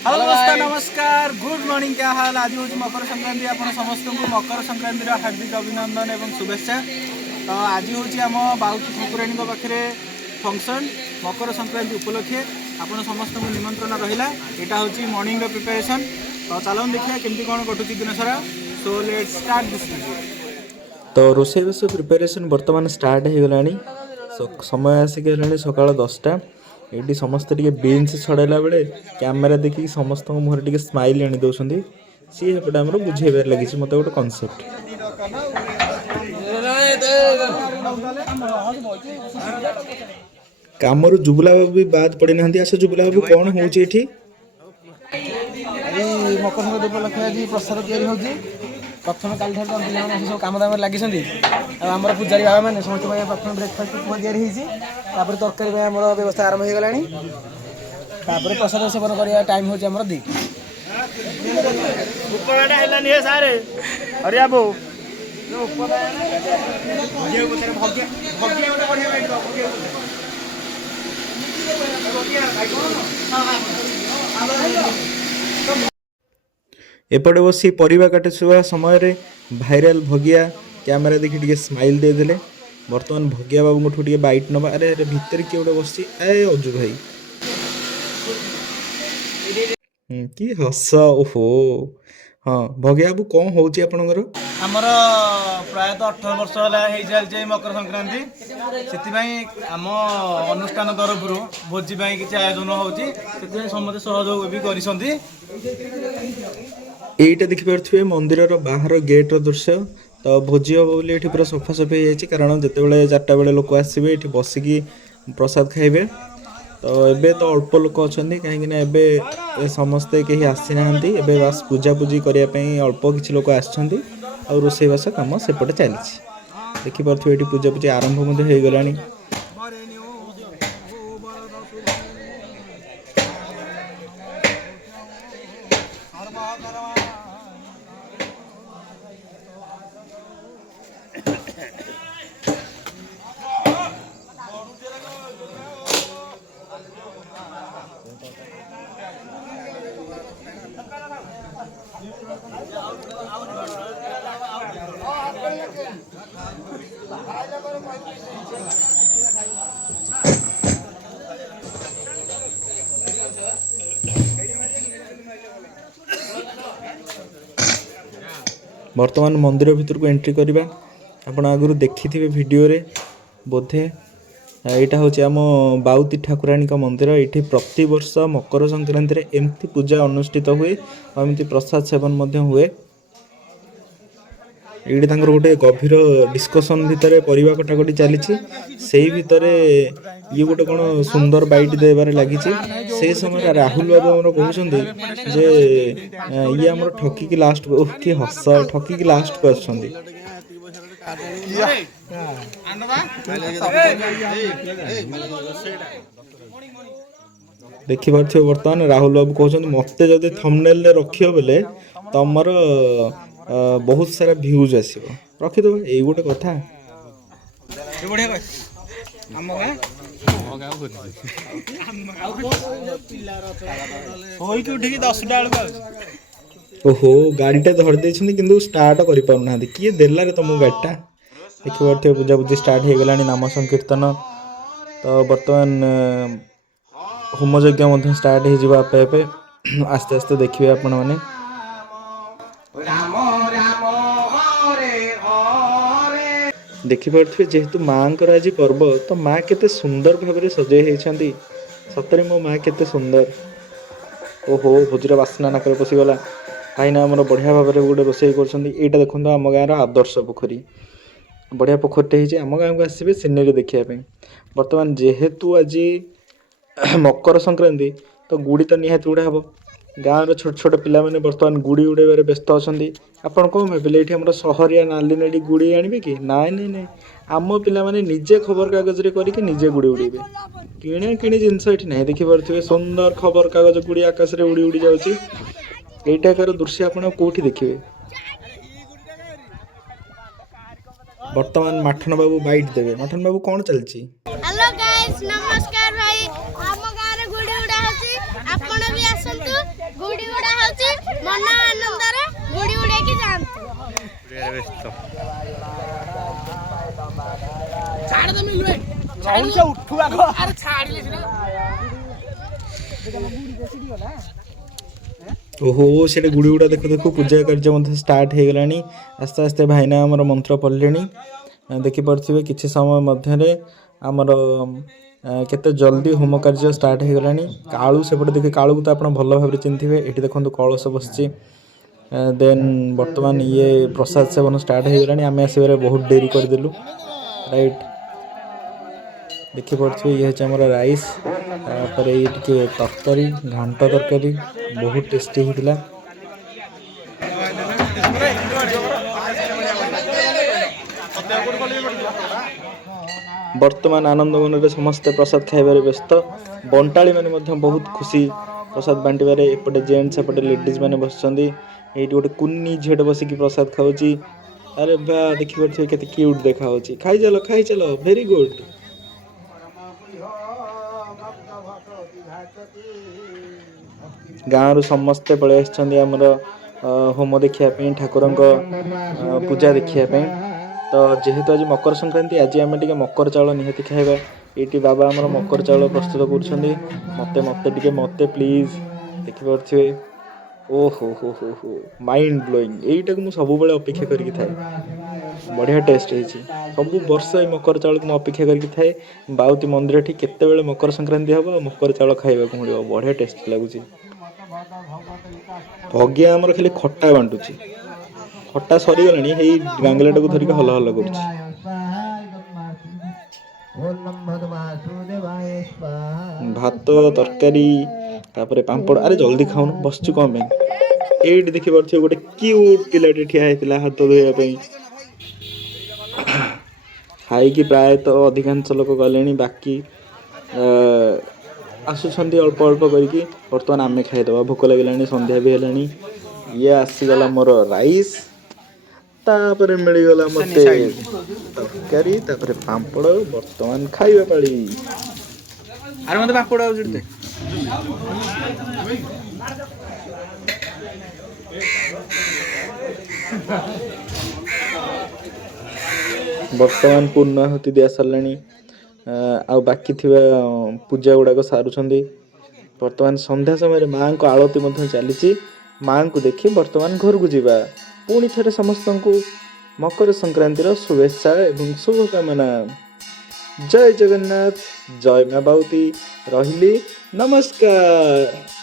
Hello दोस्तों नमस्कार good morning क्या हाल। आज हूँ मकर संक्रांति। आप समस्त को मकर संक्रांति हार्दिक अभिनंदन एवं शुभेच्छा। तो आज हूँ आम बाउती ठाकुराणी पाखे फंक्शन मकर संक्रांति उपलक्षे आपन समस्त को निमंत्रण रहा। यहाँ हूँ मॉर्निंग प्रिपरेशन। तो चलो देखिए केमती कौन कटुची दिन सारा। So let's start this video. तो रोषेईबास प्रिपेरेसन बर्तमान स्टार्ट हो गलानी। समय आसिक सकाल 10टा। ये समस्ते टे बीन्स छड़ाला बेले कैमेरा देखिए समस्त मुहर टे स्माइल आनी दौरान सी एपटे आम बुझेबार लगी मत गोटे कनसेप्ट। कामर जुबला बाबू भी बाद पड़ी ना। आस जुबला बाबू कौन हो मकर संक्रांति उपलक्षे आज प्रसाद या प्रथम काली पे सब कम दाम लगी आम पूजारी बाबा मैंने समस्त प्रथम ब्रेकफास्ट या तरकारी आम व्यवस्था आरंभ हो गला। प्रसाद सेवन करने टाइम हूँ आम दी एपटे बसी परिवा काटुवा समय भाइराल भगिया कैमेरा देखी टे स्माइल देदेले। बर्तमान भगिया बाबू टे बैट नवा। अरे अरे भितर किए गोटे बस अजु भाई कि हस। ओहो हाँ भगिया बाबू कौन हो आपणकर आमर प्रायतः 18 वर्ष है चलती मकर संक्रांति से आम अनुष्ठान तरफ भोजी किसी आयोजन होती समस्त सहयोग भी कर। यहीटा देखिपे मंदिर बाहर गेट्र दृश्य। तो भोजी हम बोली पूरा सफासफी हो कारण जिते 4टा बेले लोक आसवे ये बसिकी प्रसाद खाइबे। तो एबे तो अल्प लोक अच्छा कहीं समस्ते कहीं आसी ना बास पूजापूजी करने अल्प किसी लोक आ रोषेईबास कम सेपटे चली देखिपे ये पूजापूजी आरंभ हो गला। बर्तमान मंदिर भितर को एंट्री करवा। आपण आगु देखी थे वीडियो रे बोधे यहाँ हूँ आम बाउती ठाकुराणी मंदिर। ये प्रति वर्ष मकर संक्रांति एमती पूजा अनुष्ठित हुए और एमती प्रसाद सेवन हुए। ये गोटे गभीर डिस्कसन भितर परिवा कटाकटी चली से भितर ये गोटे कौन सुंदर बैट देवार लगी। से समय राहुल बाबू आम कहते जे ये आम ठकिकी लास्ट कि हस ठकिकी लास्ट को आस देखिपे। बर्तमान राहुल बाबू कहते मत जदि थंबनेल रखियो बेले तमर बहुत सारा व्यूज आसो रखीदे ये गोटे कथा। ओहो गाड़ीटा धरदे कि स्टार्ट करना किए देला रे तुम गाड़ीटा देखिए। पूजापूजी स्टार्ट हो गला नाम संकीर्तन। तो बर्तमान होम यज्ञ स्टार्ट हो आपे आपे आस्ते आस्ते देखिए आपण मैंने। देखिपे जेहेतु माँ को आज पर्व तो माँ केते सुंदर भाव सजे होती सतरे मो माँ केते सुंदर। ओहो भोजीर बास्ना नाक पशिगला कहीं आम बढ़िया भाव में गोटे रोषे कर। देखो आम गाँव आदर्श पोखरी बढ़िया पोखरटे आम गाँव को आसवे सिनेरी देखापी। बर्तमान जेहेतु आज मकर संक्रांति तो गुड़ी तो निहाती उड़ा हम गाँव छोट छोट पिला मैंने बर्तमान गुड़ी उड़ेबार व्यस्त अच्छा। आपड़ कौन भाविले ये आम सहरिया नाली नाली गुड़ी आणवे कि नाई नाई नाई आम पिला माने निजे खबर कागज रे करके निजे गुड़ी उड़ेबे किणे किणी जिनस ये ना। देखिपे सुंदर खबर कागज गुड़ी आकाश रे उड़ी उड़ी जाऊँगी। यहीटाकार दृश्य आप कौटी देखिए। बर्तमान माठन बाबू बाइट देवे। माठन बाबू कौन चलची? हेलो गाइस नमस्कार भाई। हम गाँव रे गुड़ी उड़ा होची आपण भी आसंतु ଗୁଡ଼ି ଉଡ଼ା ହଉଛି ମନ ଆନନ୍ଦରେ ଗୁଡ଼ି ଉଡ଼େଇକି ଯାଆନ୍ତି। ଓହୋ ସେଟା ଗୁଡ଼ି ଗୁଡ଼ା ଦେଖୁ ଦେଖୁ ପୂଜା କାର୍ଯ୍ୟ ମଧ୍ୟ ଷ୍ଟାର୍ଟ ହେଇଗଲାଣି। ଆସ୍ତେ ଆସ୍ତେ ଭାଇନା ଆମର ମନ୍ତ୍ର ପଢ଼ିଲେଣି। ଦେଖିପାରୁଥିବେ କିଛି ସମୟ ମଧ୍ୟରେ ଆମର କେତେ ଜଲ୍ଦି ହୋମ କାର୍ଯ୍ୟ ଷ୍ଟାର୍ଟ ହେଇଗଲାଣି। କାଳୁ ସେପଟେ ଦେଖି କାଳୁକୁ ତ ଆପଣ ଭଲ ଭାବରେ ଚିହ୍ନିଥିବେ। ଏଠି ଦେଖନ୍ତୁ କଳସ ବସିଛି। ଦେନ୍ ବର୍ତ୍ତମାନ ଇଏ ପ୍ରସାଦ ସେବନ ଷ୍ଟାର୍ଟ ହେଇଗଲାଣି। ଆମେ ଆସିବାରେ ବହୁତ ଡେରି କରିଦେଲୁ ରାଇଟ୍। ଦେଖିପାରୁଥିବେ ଇଏ ହେଉଛି ଆମର ରାଇସ୍, ତାପରେ ଇଏ ଟିକେ ତରକାରୀ, ଘାଣ୍ଟ ତରକାରୀ ବହୁତ ଟେଷ୍ଟି ହେଇଥିଲା। ବର୍ତ୍ତମାନ ଆନନ୍ଦ ମନରେ ସମସ୍ତେ ପ୍ରସାଦ ଖାଇବାରେ ବ୍ୟସ୍ତ। ବଣ୍ଟାଳି ମାନେ ମଧ୍ୟ ବହୁତ ଖୁସି ପ୍ରସାଦ ବାଣ୍ଟିବାରେ। ଏପଟେ ଜେଣ୍ଟସ୍ ଏପଟେ ଲେଡ଼ିଜ୍ ମାନେ ବସିଛନ୍ତି। ଏଇଠି ଗୋଟେ କୁନି ଝିଅଟେ ବସିକି ପ୍ରସାଦ ଖାଉଛି। ଆରେ ବା ଦେଖିପାରୁଥିବେ କେତେ କ୍ୟୁଟ୍ ଦେଖାଯାଉଛି। ଖାଇଚାଲ ଖାଇଚାଲ, ଭେରି ଗୁଡ୍। ଗାଁରୁ ସମସ୍ତେ ପଳେଇ ଆସିଛନ୍ତି ଆମର ହୋମ ଦେଖିବା ପାଇଁ, ଠାକୁରଙ୍କ ପୂଜା ଦେଖିବା ପାଇଁ। ତ ଯେହେତୁ ଆଜି ମକର ସଂକ୍ରାନ୍ତି, ଆଜି ଆମେ ଟିକେ ମକର ଚାଉଳ ନିହାତି ଖାଇବା। ଏଇଠି ବାବା ଆମର ମକର ଚାଉଳ ପ୍ରସ୍ତୁତ କରୁଛନ୍ତି। ମତେ ପ୍ଲିଜ୍। ଦେଖିପାରୁଥିବେ ଓହୋ ହୋ ହୋ ହୋ ମାଇଣ୍ଡ ବ୍ଲୋଇଂ। ଏଇଟାକୁ ମୁଁ ସବୁବେଳେ ଅପେକ୍ଷା କରିକି ଥାଏ। ବଢ଼ିଆ ଟେଷ୍ଟ ହେଇଛି। ସବୁ ବର୍ଷ ଏଇ ମକର ଚାଉଳକୁ ମୁଁ ଅପେକ୍ଷା କରିକି ଥାଏ। ବାଉତି ମନ୍ଦିରଠି କେତେବେଳେ ମକର ସଂକ୍ରାନ୍ତି ହେବ ଆଉ ମକର ଚାଉଳ ଖାଇବାକୁ ମିଳିବ। ବଢ଼ିଆ ଟେଷ୍ଟି ଲାଗୁଛି। ଭଗିଆ ଆମର ଖାଲି ଖଟା ବାଣ୍ଟୁଛି। ଖଟା ସରିଗଲାଣି, ହେଇ ଗାଙ୍ଗଲାଟାକୁ ଧରିକି ହଲ ହଲ କରୁଛି। ଭାତ ତରକାରୀ ତାପରେ ପାମ୍ପଡ଼। ଆରେ ଜଲ୍ଦି ଖାଉନୁ, ବସିଛୁ କ'ଣ ପାଇଁ? ଏଇଠି ଦେଖିପାରୁଥିବେ ଗୋଟେ କ୍ୟୁଟ୍ ପିଲାଟେ ଠିଆ ହେଇଥିଲା ହାତ ଧୋଇବା ପାଇଁ। ଖାଇକି ପ୍ରାୟତଃ ଅଧିକାଂଶ ଲୋକ ଗଲେଣି, ବାକି ଆସୁଛନ୍ତି ଅଳ୍ପ ଅଳ୍ପ କରିକି। ବର୍ତ୍ତମାନ ଆମେ ଖାଇଦେବା, ଭୋକ ଲାଗିଲାଣି, ସନ୍ଧ୍ୟା ବି ହେଲାଣି। ଇଏ ଆସିଗଲା ମୋର ରାଇସ୍, ତାପରେ ମିଳିଗଲା ମୋତେ ତରକାରୀ, ତାପରେ ପାମ୍ପଡ଼। ବର୍ତ୍ତମାନ ଖାଇବା ପାଳି। ଆରେ ମୋତେ ପାମ୍ପଡ଼ ଆଉ ଜୁଡ଼ି ଦେ। ବର୍ତ୍ତମାନ ପୂର୍ଣ୍ଣାହୁତି ଦିଆ ସରିଲାଣି। ଆଉ ବାକି ଥିବା ପୂଜା ଗୁଡ଼ାକ ସାରୁଛନ୍ତି। ବର୍ତ୍ତମାନ ସନ୍ଧ୍ୟା ସମୟରେ ମାଆଙ୍କ ଆଳତି ମଧ୍ୟ ଚାଲିଛି। ମାଆଙ୍କୁ ଦେଖି ବର୍ତ୍ତମାନ ଘରକୁ ଯିବା। ପୁଣି ଥରେ ସମସ୍ତଙ୍କୁ ମକର ସଂକ୍ରାନ୍ତିର ଶୁଭେଚ୍ଛା ଏବଂ ଶୁଭକାମନା। ଜୟ ଜଗନ୍ନାଥ, ଜୟ ମା ବାଉତି। ରହିଲି, ନମସ୍କାର।